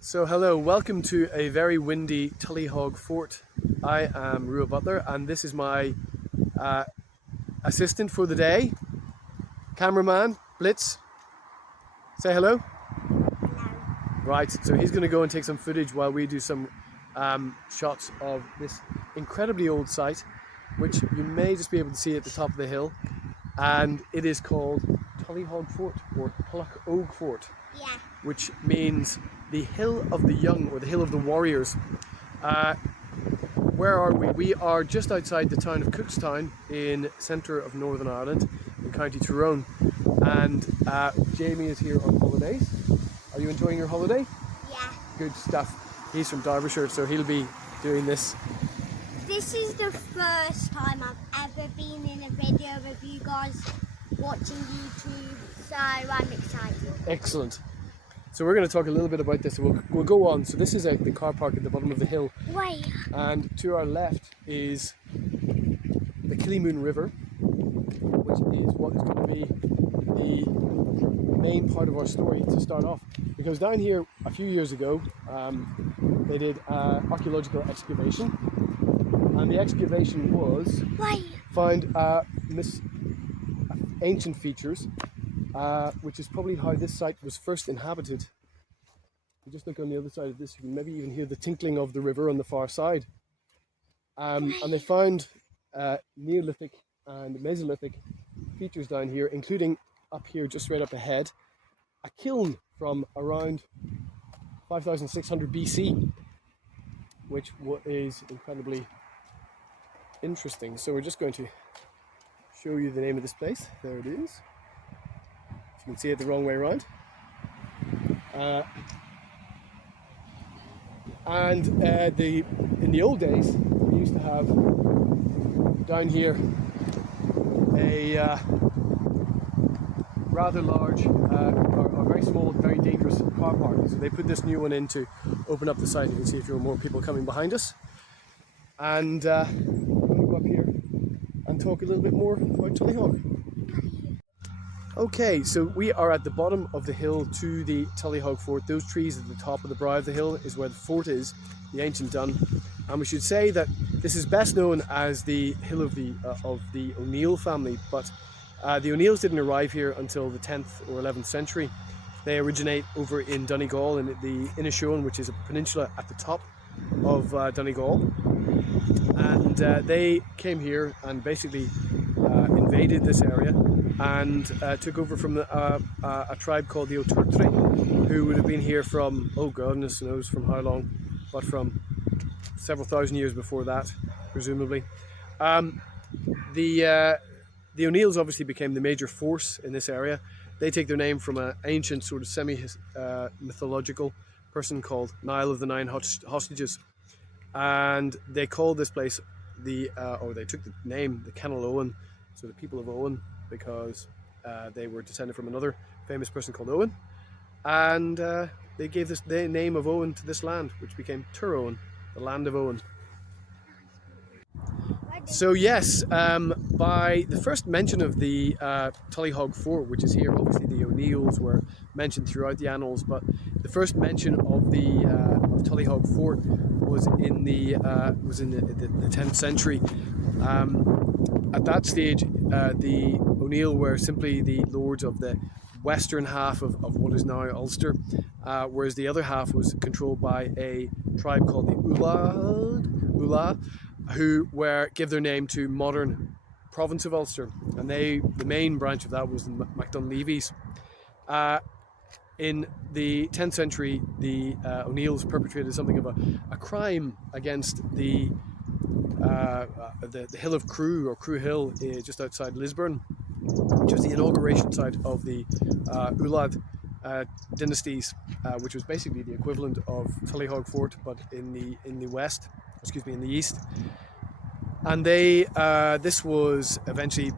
So hello, welcome to a very windy Tullaghoge Fort. I am Ruadh Butler and this is my uh, assistant for the day, cameraman Blitz. Say hello. Right, so he's going to go and take some footage while we do some shots of this incredibly old site, which you may just be able to see at the top of the hill, and it is called Tullaghoge Fort or Tullaghoge Fort, which means the Hill of the Young or the Hill of the Warriors. Where are we? We are just outside the town of Cookstown in the centre of Northern Ireland in County Tyrone, and Jamie is here on holidays. Are you enjoying your holiday? Yeah. Good stuff. He's from Derbyshire, so he'll be doing this. This is the first time I've ever been in a video of you guys watching YouTube, so I'm excited. Excellent. So we're going to talk a little bit about this. We'll go on. So this is the car park at the bottom of the hill. Wait. And to our left is the Killymoon River, which is what is going to be the main part of our story to start off. Because down here a few years ago, they did archaeological excavation. And the excavation was found ancient features, which is probably how this site was first inhabited. You just look on the other side of this, you can maybe even hear the tinkling of the river on the far side. And they found Neolithic and Mesolithic features down here, including up here, just right up ahead, a kiln from around 5600 BC, which is incredibly interesting. So we're just going to show you the name of this place. There it is. You can see it the wrong way around. In the old days, we used to have down here a rather large, or very small, very dangerous car park. So they put this new one in to open up the site. You can see if there are more people coming behind us. And I'm going to go up here and talk a little bit more about Tullyhogue. Okay, so we are at the bottom of the hill to the Tullaghoge Fort. Those trees at the top of the brow of the hill is where the fort is, the ancient dun. And we should say that this is best known as the hill of the O'Neill family, but the O'Neills didn't arrive here until the 10th or 11th century. They originate over in Donegal in the Inauguration, which is a peninsula at the top of Donegal. And they came here and basically invaded this area and took over from a tribe called the O'Turtre, who would have been here from, oh goodness knows from how long, but from several thousand years before that, presumably. The O'Neills obviously became the major force in this area. They take their name from an ancient sort of semi-mythological person called Niall of the Nine Hostages. And they called this place they took the name, the Kennel Owen, so the people of Owen, because they were descended from another famous person called Owen. And they gave the name of Owen to this land, which became Tyrone, the land of Owen. So yes, by the first mention of the Tullaghoge Fort, which is here, obviously the O'Neills were mentioned throughout the annals, but the first mention of the Tullaghoge Fort was in the 10th century. At that stage, the O'Neill were simply the lords of the western half of what is now Ulster, whereas the other half was controlled by a tribe called the Uala, who give their name to modern province of Ulster, and the main branch of that was the MacDunleavys. In the 10th century, the O'Neills perpetrated something of a crime against the hill of Crewe, or Crewe Hill, just outside Lisburn, which was the inauguration site of the Ruadh dynasties, which was basically the equivalent of Tullaghoge Fort, but in the west, in the east. And this was eventually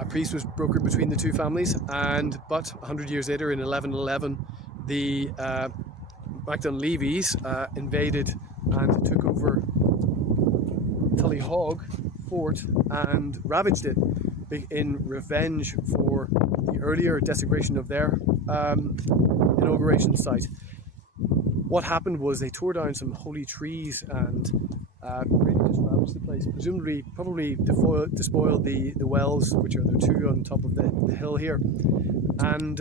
a peace was brokered between the two families, but 100 years later, in 1111, the MacDunleavys invaded and took over Tullaghoge Fort and ravaged it in revenge for the earlier desecration of their inauguration site. what happened was they tore down some holy trees and really just ravaged the place, presumably probably to spoil the wells, which are the two on top of the hill here. And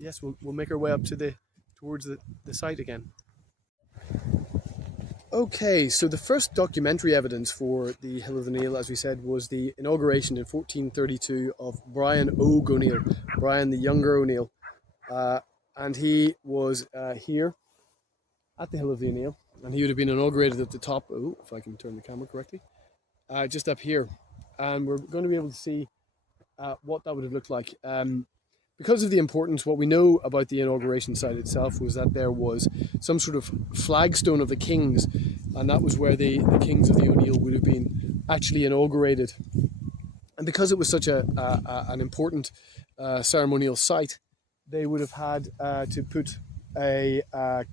yes, we'll make our way up to towards the site again. Okay, so the first documentary evidence for the Hill of the Neil, as we said, was the inauguration in 1432 of Brian Óg O'Neill, Brian the Younger O'Neill. And he was here at the Hill of the Neil, and he would have been inaugurated at the top, oh, if I can turn the camera correctly, just up here. And we're going to be able to see what that would have looked like. Because of the importance, what we know about the inauguration site itself was that there was some sort of flagstone of the kings, and that was where the kings of the O'Neill would have been actually inaugurated. And because it was such an important ceremonial site, they would have had to put a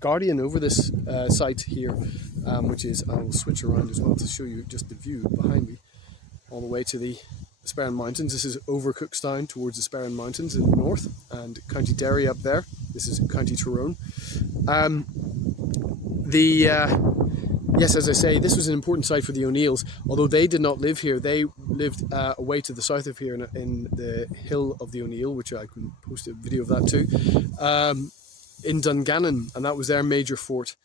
guardian over this site here, which is, I'll switch around as well to show you just the view behind me, all the way to the Sperrin Mountains. This is over Cookstown towards the Sperrin Mountains in the north, and County Derry up there. This is County Tyrone. Yes, as I say, this was an important site for the O'Neills. Although they did not live here, they lived away to the south of here in the Hill of the O'Neill, which I can post a video of that too, in Dungannon, and that was their major fort.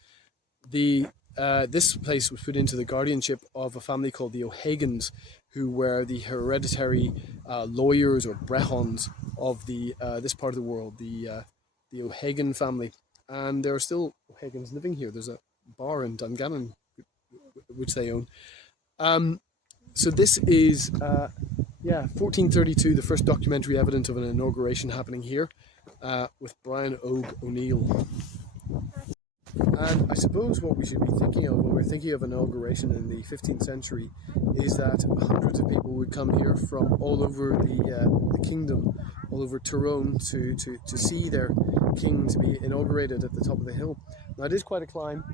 This place was put into the guardianship of a family called the O'Hagans, who were the hereditary lawyers or brehons of this part of the world, the O'Hagan family. And there are still O'Hagans living here. There's a bar in Dungannon which they own. So this is 1432, the first documentary evidence of an inauguration happening here with Brian Óg O'Neill. And I suppose what we should be thinking of when we're thinking of inauguration in the 15th century is that hundreds of people would come here from all over the kingdom, all over Tyrone, to see their king to be inaugurated at the top of the hill. Now it is quite a climb,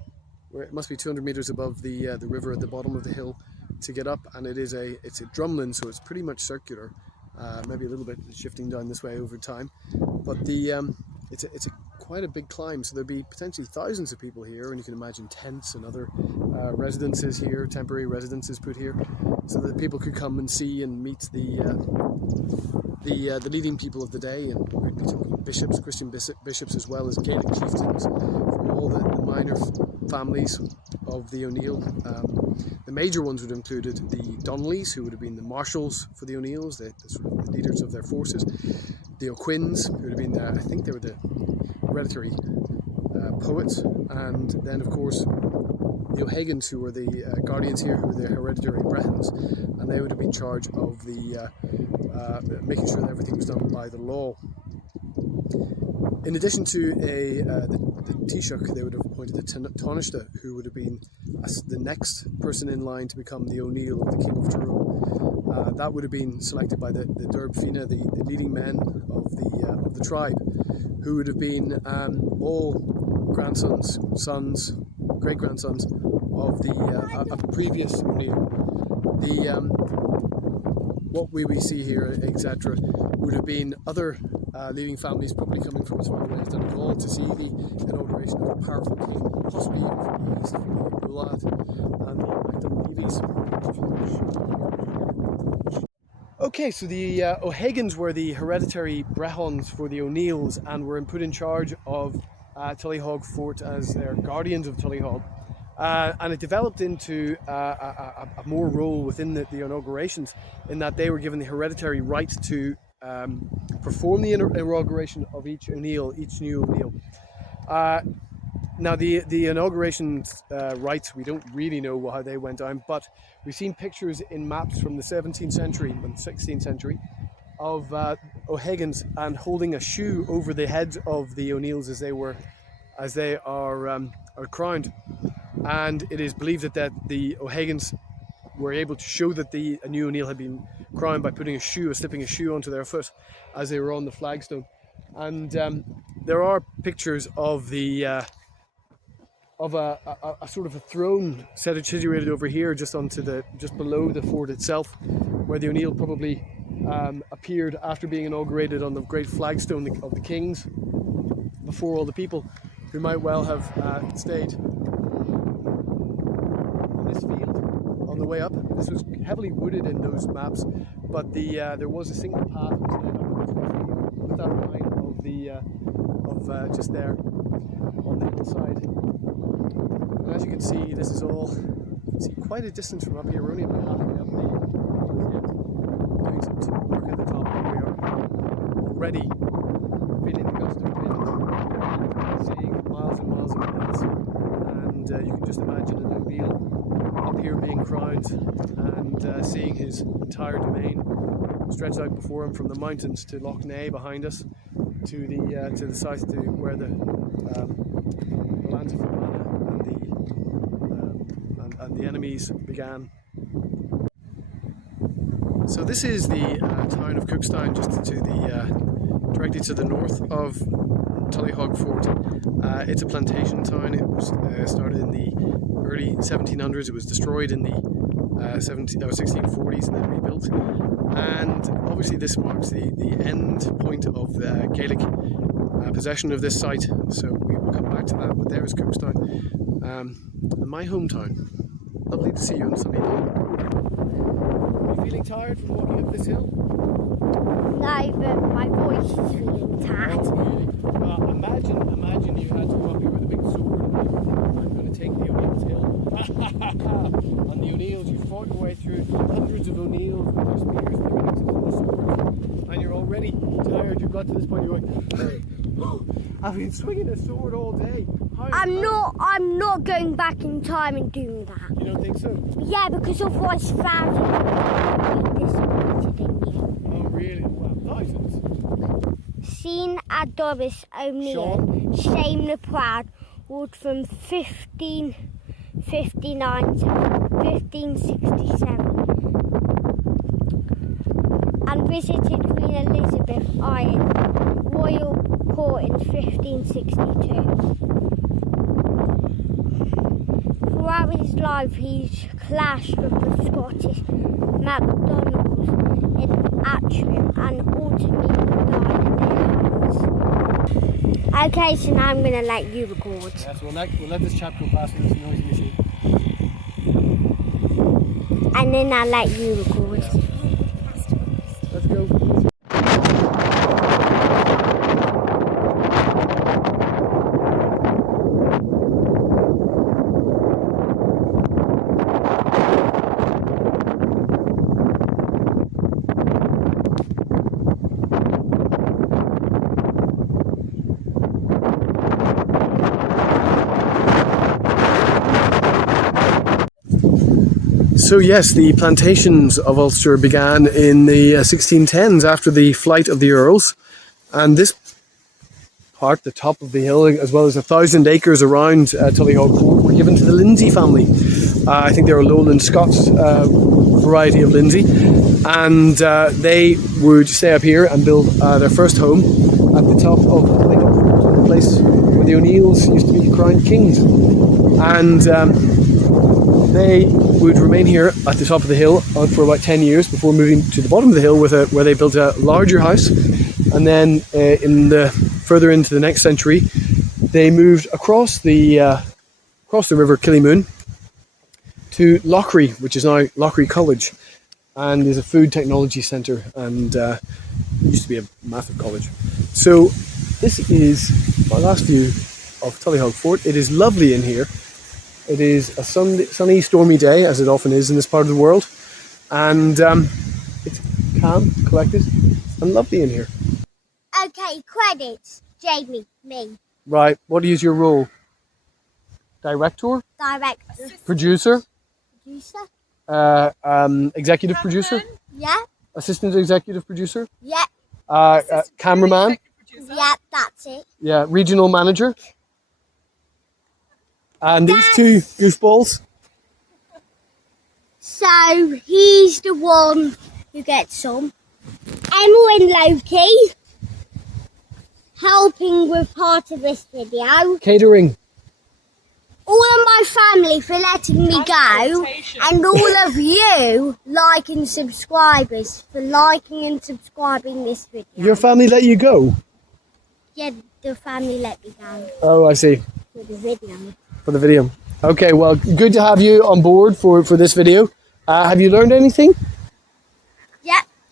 where it must be 200 meters above the river at the bottom of the hill to get up, and it's a drumlin, so it's pretty much circular, maybe a little bit shifting down this way over time, but it's quite a big climb, so there'll be potentially thousands of people here, and you can imagine tents and other residences here, temporary residences put here, so that people could come and see and meet the leading people of the day, and we'd be talking bishops, Christian bishops, as well as Gaelic chieftains from all the minor families of the O'Neill. The major ones would have included the Donnellys, who would have been the marshals for the O'Neills, the leaders of their forces, the O'Quinns, who would have been I think they were the hereditary poets, and then of course the O'Hagans, who were the guardians here, who were the hereditary brehons, and they would have been in charge of making sure that everything was done by the law. In addition to the Taoiseach, they would have appointed the Taoiseach, who would have been the next person in line to become the O'Neill, or the King of Tyrone. That would have been selected by the Derb Fina, the leading men of the tribe, who would have been all grandsons, sons, great-grandsons of a previous O'Neill. What we see here, etc., would have been other leading families, probably coming from as far away as Donegal, to see the inauguration of a powerful king, possibly even from the east, from the Ruadh and the Levies. Okay, so the O'Hagans were the hereditary brehons for the O'Neills, and were put in charge of Tullaghoge Fort as their guardians of Tullyhogue. And it developed into a more role within the inaugurations, in that they were given the hereditary right to perform the inauguration of each O'Neill, each new O'Neill. Now the inauguration rites, we don't really know how they went down, but we've seen pictures in maps from the 17th century and 16th century of O'Hagans and holding a shoe over the heads of the O'Neills as they are crowned. And it is believed that the O'Hagans were able to show that a new O'Neill had been crowned by slipping a shoe onto their foot as they were on the flagstone. And there are pictures of a sort of a throne situated over here, just below the fort itself, where the O'Neill probably appeared after being inaugurated on the great flagstone of the kings, before all the people. who might well have stayed on this field on the way up. This was heavily wooded in those maps, but there was a single path which led up with that line of just there on the hillside. And as you can see, this is all quite a distance from up here. We're only about halfway up the hill, doing some work at the top, and we are already feeling the gust of wind, seeing miles and miles of hills, and you can just imagine an O'Neill up here being crowned and seeing his entire domain stretched out before him, from the mountains to Loch Ness behind us, to the south to where the lands of Fermanagh and the enemies began. So this is the town of Cookstown, just directly to the north of Tullaghoge Fort. It's a plantation town. It was started in the early 1700s. It was destroyed in the 1640s and then rebuilt. And obviously this marks the end point of the Gaelic possession of this site. So we will come back to that. But there is Cookstown, my hometown. Lovely to see you on a sunny day. Are you feeling tired from walking up this hill? No, but my voice is feeling tired. Oh, really? Imagine you had to go up here with a big sword. I'm going to take the O'Neill's hill. On the O'Neills, you fought your way through hundreds of O'Neills with their spears and their axes and their swords, and you're already tired. You've got to this point, you're going, I've been swinging a sword all day. I'm not going back in time and doing that. You don't think so? Yeah, because otherwise thousands would be disappointed in you. Oh, really? Wow, thousands? Seen at Doris O'Neill, Shame the Proud, ruled from 1559 to 1567, and visited Queen Elizabeth Iron Royal Court in 1562. Throughout his life, he's clashed with the Scottish MacDonalds in Antrim and ultimately died in their hands. Okay, so now I'm going to let you record. Yes, we'll let this chap go past with this noisy machine. And then I'll let you record. Let's go. So yes, the plantations of Ulster began in the 1610s after the flight of the Earls, and this part, the top of the hill, as well as 1,000 acres around Tullyhogue Fort, were given to the Lindsay family. I think they were Lowland Scots variety of Lindsay, and they would stay up here and build their first home at the top of Tullyhogue Fort, the place where the O'Neills used to be crowned kings, and they would remain here at the top of the hill for about 10 years before moving to the bottom of the hill where they built a larger house, and then further into the next century they moved across the river Killymoon to Loughry, which is now Loughry College, and is a food technology centre, and it used to be a massive college. So this is my last view of Tullyhogue Fort. It is lovely in here. It is a sunny, stormy day, as it often is in this part of the world, and it's calm, collected, and lovely in here. Okay, credits. Jamie, me. Right, what is your role? Director? Director. Producer? Producer. Executive producer? Yeah. Assistant executive producer? Yeah. Cameraman? Yeah, that's it. Yeah, regional manager? And these two goofballs? So he's the one who gets some. Emma and Loki helping with part of this video. Catering. All of my family for letting me go, and all of you liking subscribers for liking and subscribing this video. Your family let you go? Yeah, the family let me down Oh, I see. for the video. For the video. Okay, well, good to have you on board for this video. Have you learned anything?